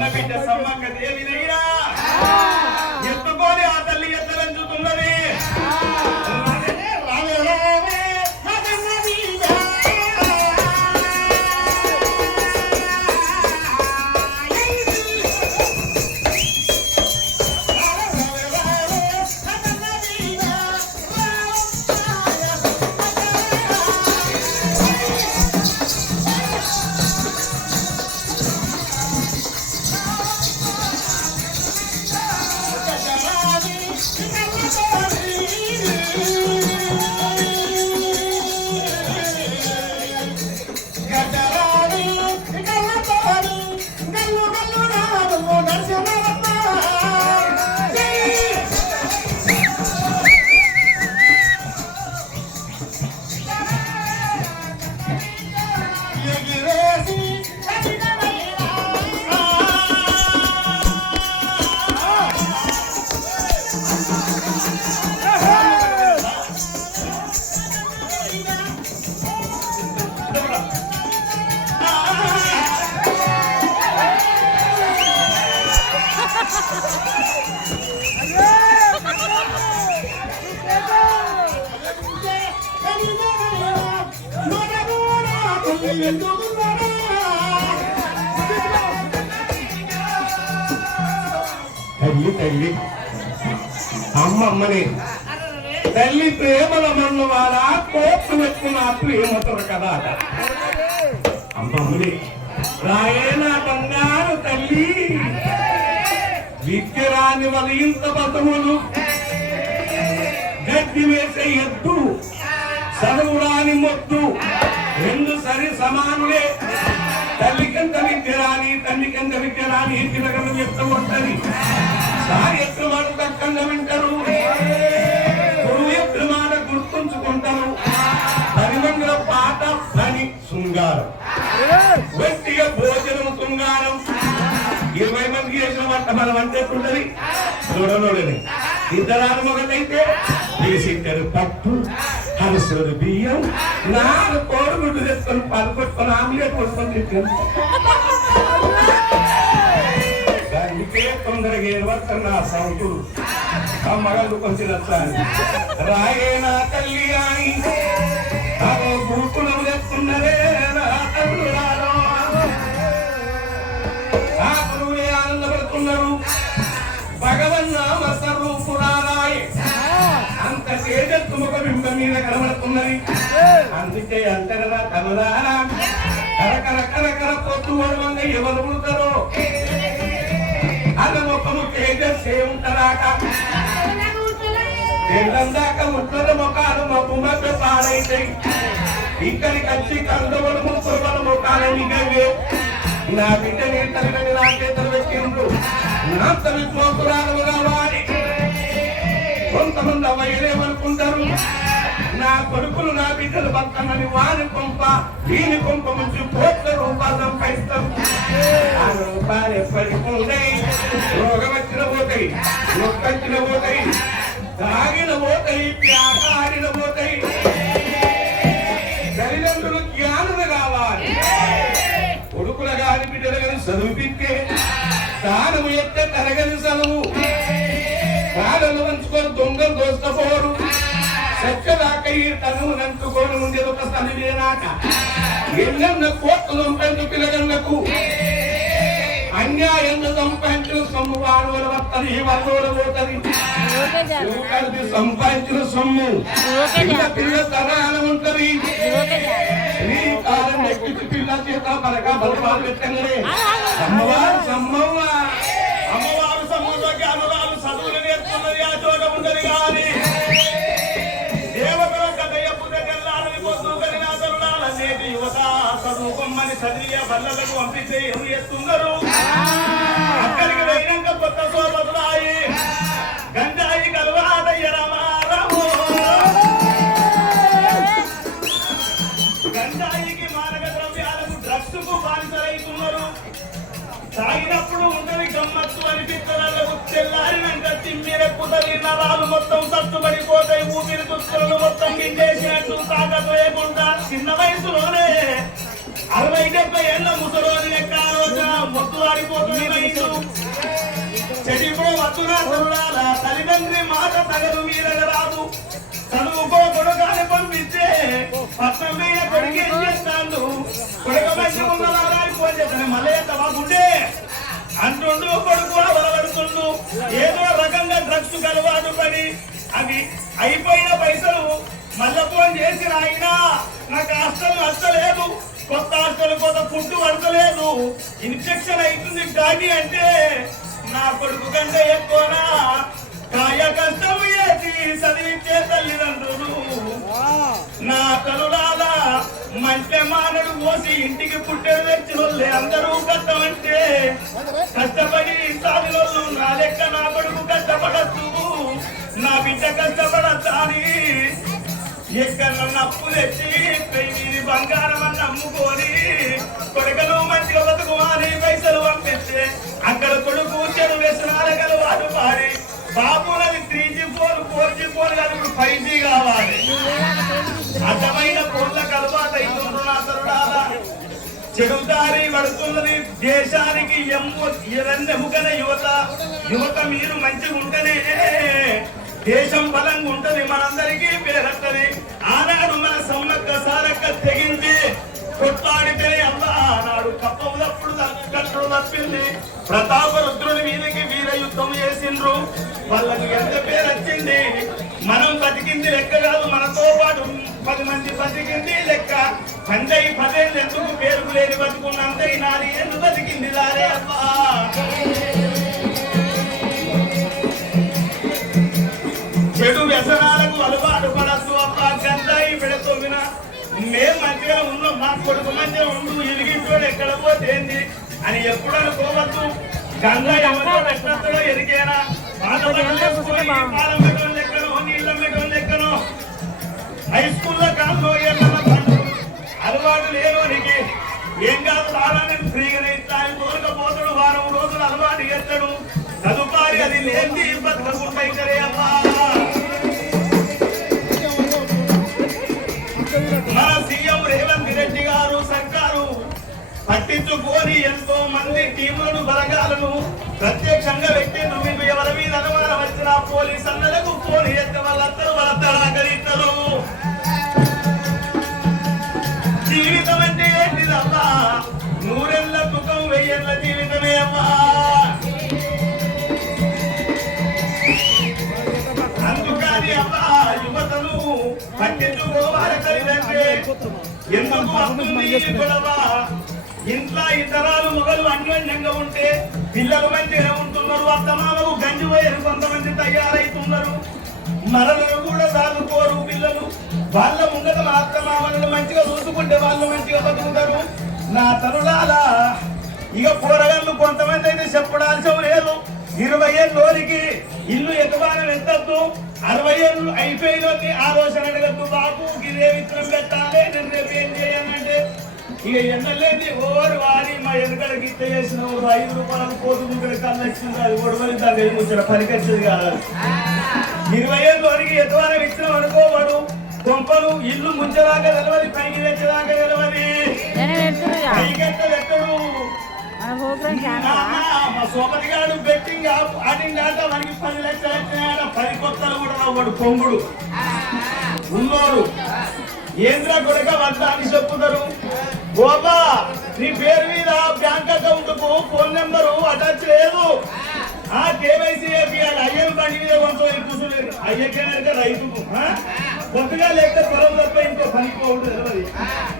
కన్న బిడ్డ సమ్మక్క దేవినైనా ఎత్తుకొని ఆ తల్లి ఎత్తలంచుతున్నది. తల్లి తల్లి అమ్మమ్మని తల్లి ప్రేమల మన్ను వాళ్ళ కోట్లు పెట్టుకున్న ప్రేమతోడు కదా అమ్మమ్మని రాయేన బంగారు తల్లి విద్యరాని వాళ్ళు ఇంత బతువులు గడ్డి వేసే ఎద్దు చదువురాని మొద్దు రెండు సరి సమానులే. తల్లి కింద విద్యరాని తల్లి కింద విద్యరాని ఇంటినగరం చెప్తూ ఉంటది. సారి ఎప్పుడు మాట దక్కంగా వింటారు, గురువు ఎప్పుడు మాట గుర్తుంచుకుంటారు. పరిమంగళ పాట పని శృంగారం, వ్యక్తిగా భోజనం శృంగారం. 20 మంది చేసిన వంట మనం అంటే ఉంటది చూడలోనే. ఇద్దరాలు మొగలైతే తీసిద్దరు పట్టు హరిసుడు బియ్యం 4 కోడిగుడ్డు తెచ్చుకొని పలుకొట్టుకొని ఆమ్లెట్ కొట్టుకొని తిట్టాను. అందుకే తొందరగా ఏర్పడుతున్న నా సౌకులు ఆ మగలు కొంచెం వచ్చాను. రాయేనా తల్లి అని అదో భూకులం తెచ్చుకున్నదే తల్లురాలో ఆ గురువులే ఆనందపడుతున్నారు. భగవన్నామ స్వరూపురారాయే అంత తేజస్సు ముఖ బింబం మీద కనబడుతున్నది. అందుకే అంతరలా కనురారా కరకర కరకర పొత్తు వడవంగా ఎవరు పుడతారో అన్న ముఖము తేజస్సే ఉంటారాక. తెల్లందాక ముట్ల ముఖాలు మబ్బు మధ్య పాడైతాయి. ఇక్కడికి వచ్చి కందవలు ముక్కుల ముఖాలని గవే నా బిడ్డ నీ తల్లిని నా చేతులు పెట్టిండ్రు. నా తల్లి మోకురాలు కావాలి. కొంతమంది అవ్వలేమనుకుంటారు, నా కొడుకులు నా బిడ్డలు బతకనని వారి కొంప దీని కొంప నుంచి కోట్ల రూపాయలు సంపాదిస్తారు. ఆ రూపాయలు ఎప్పటికి ఉంటాయి, రోగం వచ్చిన పోతాయి, నొక్కొచ్చిన పోతాయి, తాగిన పోతాయి, ఆడిన పోతాయి. తల్లిదండ్రులు జ్ఞానులు కావాలి. కొడుకుల గారి బిడ్డలు కానీ చదువుపిస్తే స్థానము ఎక్క తరగని చదువు. కాలను వంచుకొని దొంగలు దోసుకపోరు. సత్యదాక ఈ తనువు నంచుకొని ఉండేది ఒక చదివేనాక ఎన్నెన్న కోట్లు సంపాదించు పిల్లగలకు అన్యాయంగా సంపాదించిన సొమ్ము వాడు వస్తుంది, వాళ్ళు పోతుంది. సంపాదించిన సొమ్ము పిల్ల పిల్ల తరాన ఉంటది. నీ కాలం ఎక్కి పిల్ల చేత పరగా బలపాలు పెట్టంగానే అమ్మవారు సమ్మవ్వ అమ్మవారు సమ్మలోకి అనురాలు చదువులు నేర్చుకున్నది. ఆ చోట ఉండదు కానీ దేవతల కథయ్యపు దగ్గరలాలని పొద్దు కలిగిన తరుణాల నేటి యువత చదువుకోమని చదివి బల్లలకు పంపిస్తే ఎవరు ఎత్తున్నారు. అక్కడికి పోయినాక కొత్త సోపతులాయి గంజాయి కలవాడయ్య రామారాము. గంజాయికి మారక ద్రవ్యాలకు డ్రగ్స్ కు బానిసలైతున్నారు. తాగినప్పుడు ఉండని గమ్మత్తు అనిపిత్తరాలకు తెల్లారినాక తిమ్మిరెక్కుతలి నరాలు మొత్తం సత్తుబడిపోతాయి. ఊపిరి దుస్తులను మొత్తం మింగేసినట్టు తాగలేకుండా చిన్న వయసులోనే 60-70 ఏళ్ళ ముసలోని లెక్క ఆలోచన మొత్తు ఆడిపోతుంది. చెడిపో వద్దునా తరుణాల తల్లిదండ్రి మాట తగదు మీరగ రాదు. చదువుకో కొడుకాని పంపిస్తే పట్నం మీద కొడుకేం చేస్తాడు. కొడుక మంచి ఉన్నదాని ఫోన్ చేస్తాను మళ్ళీ బాగుండే అంటుండు. కొడుకు బలపడుతుండు. ఏదో రకంగా డ్రగ్స్ అలవాటు పడి అవి అయిపోయిన పైసలు మళ్ళా ఫోన్ చేసి రాయినా నాకు హాస్టల్ నచ్చలేదు, కొత్త హాస్టల్ కొత్త ఫుడ్ పడతలేదు, ఇన్ఫెక్షన్ అవుతుంది డాడీ అంటే నా కొడుకు కంటే ఎక్కువనా కాయ కష్టం చేసి చదివించే తల్లిదండ్రులు. నా తల్లులాల మంటే మానడు పోసి ఇంటికి పుట్టెడు తెచ్చిన వాళ్ళే అందరూ కష్టమంటే కష్టపడి సాధిలోళ్ళు నా లెక్క నా కొడుకు కష్టపడద్దు, నా బిడ్డ కష్టపడద్దా అని ఎక్కడ అప్పు తెచ్చి పెళ్లి బంగారం అని నమ్ముకొని కొడుకలు మంచిగా బతుకుమాని పైసలు పంపిస్తే అక్కడ కొడుకు చెడు వ్యసనాలు వాడు పాడి బాబులది 3G ఫోన్ 4G ఫోన్ కాదు ఇప్పుడు 5G కావాలి. అర్థమైన ఫోన్లకు అలవాటు అవుతుంటున్నా చెడుదారి పడుతున్నది దేశానికి. ఎముకన యువత మీరు మంచిగా ఉంటేనే దేశం బలంగా ఉంటది, మనందరికీ పేరత్తది. ఆనాడు మన సమ్మక్క సారక్క తెగించి కొట్లాడితే అమ్మా నాడు కప్పప్పుడు కట్టడు తప్పింది. ప్రతాపరుద్రుని మీదకి వీర యుద్ధం చేసిండ్రు, వాళ్ళకి ఎంత పేరు వచ్చింది. మనం బతికింది లెక్క కాదు, మనతో పాటు 10 మంది బతికింది లెక్క. 10 ఏళ్ళు ఎందుకు పేరుకు లేని బతుకున్నంత 4 ఏళ్ళు బతికింది లారే అమ్మా. చెడు వ్యసనాలకు అలవాటు పడద్దు అబ్బా. గంధాయి పెడతోమిన మేము మంచిగా ఉన్నాం, మా కొడుకు మంచిగా ఉండు, ఇరిగించోడు ఎక్కడ పోతేంది అని ఎప్పుడు అనుకోవద్దు. గంగా ఎవరో పెట్టడో ఎరికేనా పాలం పెట్టడం లెక్కనో నీళ్ళం పెట్టడం లెక్కనో హై స్కూల్లో కాలంలో అలవాటు లేనోనికి ఏం కాదు రాలని ఫ్రీగానే ఇస్తాను కోరకపోతాడు. వారం రోజులు అలవాటు చేస్తాడు, తదుపరి అది లేని బతుకుంటాయి అమ్మా. మన సీఎం రేవంత్ రెడ్డి గారు సర్కారు పట్టించుకొని ఎంతో మంది టీములను బలగాలను ప్రత్యక్షంగా పెట్టిండ్రు. మీకు ఎవరి మీద అనుమానం వచ్చిన పోలీస్ అన్నలకు ఫోన్ చేస్తే వాళ్ళందరూ వాళ్ళ తడాకరిస్తారు. జీవితం అంటే ఏంటిదమ్మా? 100 ఏళ్ల సుఖం 1000 ఏళ్ల జీవితమే అమ్మా. అందుకని అమ్మా యువతను పట్టించుకోవాలి. తల్లిదండ్రి ఎందుకు వస్తుంది గొడవ? ఇంట్లో ఇతరాలు మొగలు అన్యోన్యంగా ఉంటే పిల్లలు మంచిగా ఉంటున్నారు, అత్తమామలు గంజిపోయారు, కొంతమంది తయారైతున్నారు. మరలను కూడా సాగుకోరు పిల్లలు. వాళ్ళ ముంగట మన అత్తమామలను మంచిగా చూసుకుంటే వాళ్ళు మంచిగా బతుకుతారు. నా తరుణాల ఇక పోరగాళ్ళు కొంతమంది అయితే చెప్పడాల్సిన లేదు. 20 ఏళ్ళకి ఇల్లు ఎగబానం ఎత్తద్దు, 60 ఏళ్ళు అయిపోయినోని ఆలోచన అడగద్దు. బాబు ఇదే విత్తనం పెట్టాలి, నేను రేపు ఏం చేయాలంటే ఇక ఎన్నలేని ఓరు వారి మా ఎన్నికల గీత చేసిన 5 రూపాయలకు పోతుముక్కడి కళ్ళు వచ్చింది. అది ఒడవని దాన్ని ముచ్చట పనికొచ్చేది కాదు. 20 ఏళ్ళకి ఎగబానం ఇచ్చినాం అనుకోవాడు కొంపలు ఇల్లు ముంచదాకా తెలవది, పైకి తెచ్చేదాకా తెలవది. పైకెత్తడు ఎక్కడు మా సోమతిగాడు బెట్టింగ్ ఆడిందాక మనకి 10 లక్షలు వచ్చినాయన. 10 కొత్తలు కూడా వాడు పొంగుడు ఉన్నోరు ఏంద్రా కొడక వద్ద అని చెప్పుతారు. గోపా నీ పేరు మీద బ్యాంక్ అకౌంట్ కు ఫోన్ నెంబరు అటాచ్ లేదు. ఆ కేవైసీ అయ్యను బండి మీద కొంచెం కూర్చోలేదు. అయ్యకే రైతుకు కొద్దిగా లేక పొలం తప్ప ఇంకో పనికి పోతుంది.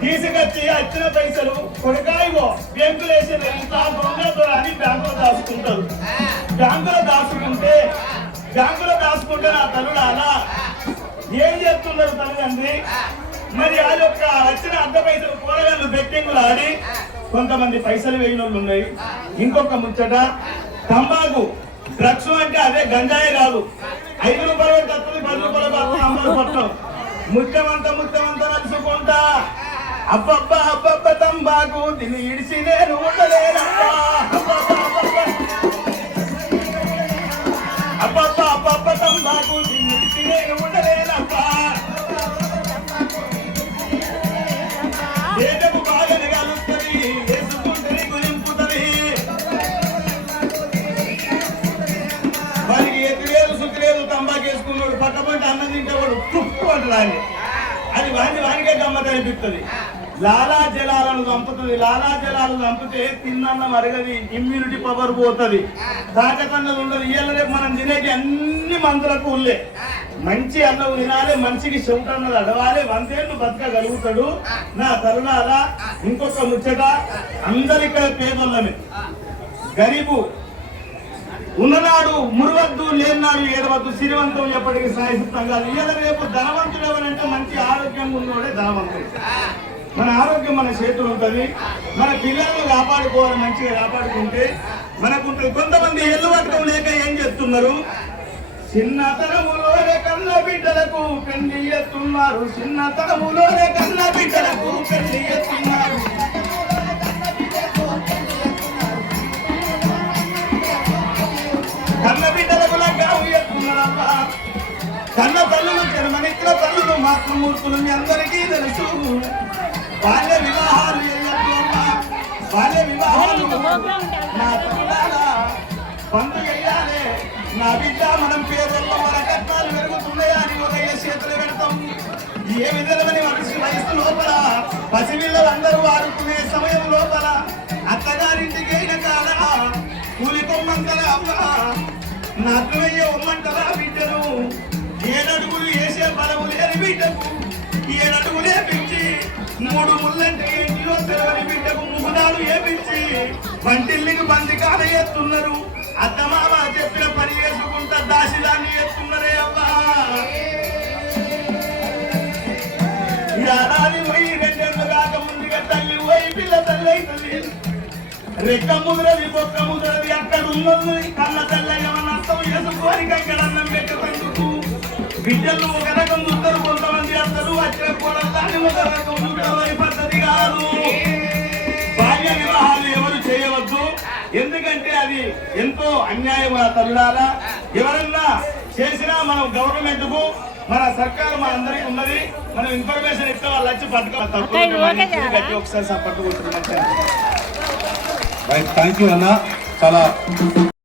తీసుకొచ్చి వచ్చిన పైసలు కొడకాయిగో బ్యాంకులు వేసేది ఇంత దొంగ అని బ్యాంకులో దాచుకుంటారు. బ్యాంకులో దాచుకుంటే నా తల్లుడు అలా ఏం చేస్తున్నారు తల్లిదండ్రి? మరి ఆ యొక్క వచ్చిన అర్ధ పైసలు కూరగాయలు బెట్టింగులు ఆడి కొంతమంది పైసలు వేయిన వాళ్ళు ఉన్నాయి. ఇంకొక ముచ్చట తంబాకు డ్రగ్స్ అంటే అదే గంజాయే కాదు. 5 రూపాయలు తక్కువ 10 రూపాయలు అమ్మలు పట్టం ముత్యమంతా నలుసుకుంటా. అబ్బబ్బ తంబాకు తిని ఇడిసి నేను ఉండలేనబ్బా. అబ్బబ్బ తంబాకు తిని ఇడిసి నేను ఉండలేనబ్బా. దేశపు బాధను కాదు అంటున్నాను. అది వానికే గమ్మత అనిపిస్తుంది. లాలాజలాలను చంపుతుంది. లాలాజలాలు చంపితే తిన్నన్నం అరగది, ఇమ్యూనిటీ పవర్ పోతుంది, తాకతన్నది ఉండదు. ఇవాళ రేపు మనం తినేటి అన్ని మందులకు ఉల్లే. మంచి అన్నం తినాలి, మనిషికి చెవుటన్నది అడవాలి, 100 ఏళ్ళు బతకగలుగుతాడు. నా తరుణాల ఇంకొక ముచ్చట, అందరిక్కడ పేదోళ్ళమే. గరీబు ఉన్ననాడు మురవద్దు, లేనాడు ఏడవద్దు, సిరివంతం ఎప్పటికీ సాయసిద్ధం కాదు. ఇవాళ రేపు ధనవంతుడు ఎవరంటే మంచి ఆరోగ్యంగా ఉన్నవాడే ధనవంతుడు. మన ఆరోగ్యం మన చేతులు ఉంటుంది. మన పిల్లలను కాపాడుకోవాలి, మంచిగా కాపాడుకుంటే మనకుంటుంది. కొంతమంది ఎల్లు పట్టడం లేక ఏం చేస్తున్నారు, చిన్నతనములోనే కన్న బిడ్డలకు పెళ్లి ఎత్తున్నారు. చిన్నతనములోనే కన్న బిడ్డలకు పెళ్లి ఎత్తున్నారు. కన్న బిడ్డలకు లగ్గాలు ఎత్తున్నారమ్మా. కన్న తల్లులు, జన్మనిచ్చిన తల్లులు, మాతృమూర్తులు మీ అందరికీ తెలుసు. బాల్య వివాహాలు ఎయ్యమ్మా, బాల్య వివాహాలు నా తల్లాల బంధు ఎయ్యాలి. నా బిడ్డ మనం పేదల్లో మన కట్నాలు పెరుగుతున్నాయా అని ఉదయ చేతులు పెడతాం. ఏ విధమైన వయసు లోపల పసిపిల్లలందరూ ఆడుకునే సమయం లోపల అత్తగారింటికి అయిన కాల కూలి కొమ్మంతల అమ్మ నద్దువయ్యే ఉమ్మంటలా బిడ్డను. ఏడడుగులు వేసే బలము లేని బిడ్డకు ఏడడుగులు వేపించి 3 ముళ్ళంటే ఏంటిలో తెలవని బిడ్డకు 3 వేపించి వంటిల్లికి బంది కాడ ఎత్తున్నారు. అత్తమామ చెప్పిన పని చేసుకుంటా దాసిదాన్ని ఎత్తున్నారే అమ్మా. ఏడాది పోయి 2 ఏళ్ళు కాక ముందుగా తల్లి పోయి పిల్ల తల్లి అవుతుంది. రెక్క ముద్రది, బొక్క ముద్రది, అక్కడ ఉన్నది కన్న తల్లి ఏమన్నా అర్థం చేసుకోని అక్కడ అన్నం పెట్టేందుకు. బిడ్డలు ఒక రకం చూస్తారు, కొంతమంది అందరూ వచ్చిన కూడా దాన్ని ఒక రకం చూడడం పద్ధతి కాదు. బాల్య వివాహాలు ఎవరు చేయవద్దు, ఎందుకంటే అది ఎంతో అన్యాయం. తమిళాల ఎవరన్నా చేసినా మనం గవర్నమెంట్ కు, మన సర్కారు మన అందరికీ ఉన్నది. మనం ఇన్ఫర్మేషన్ ఇస్తే వాళ్ళు వచ్చి పట్టుకోవాలి. ఒకసారి సపోర్ట్ కొట్టుకున్నాం. థ్యాంక్ యూ అన్న. చాలా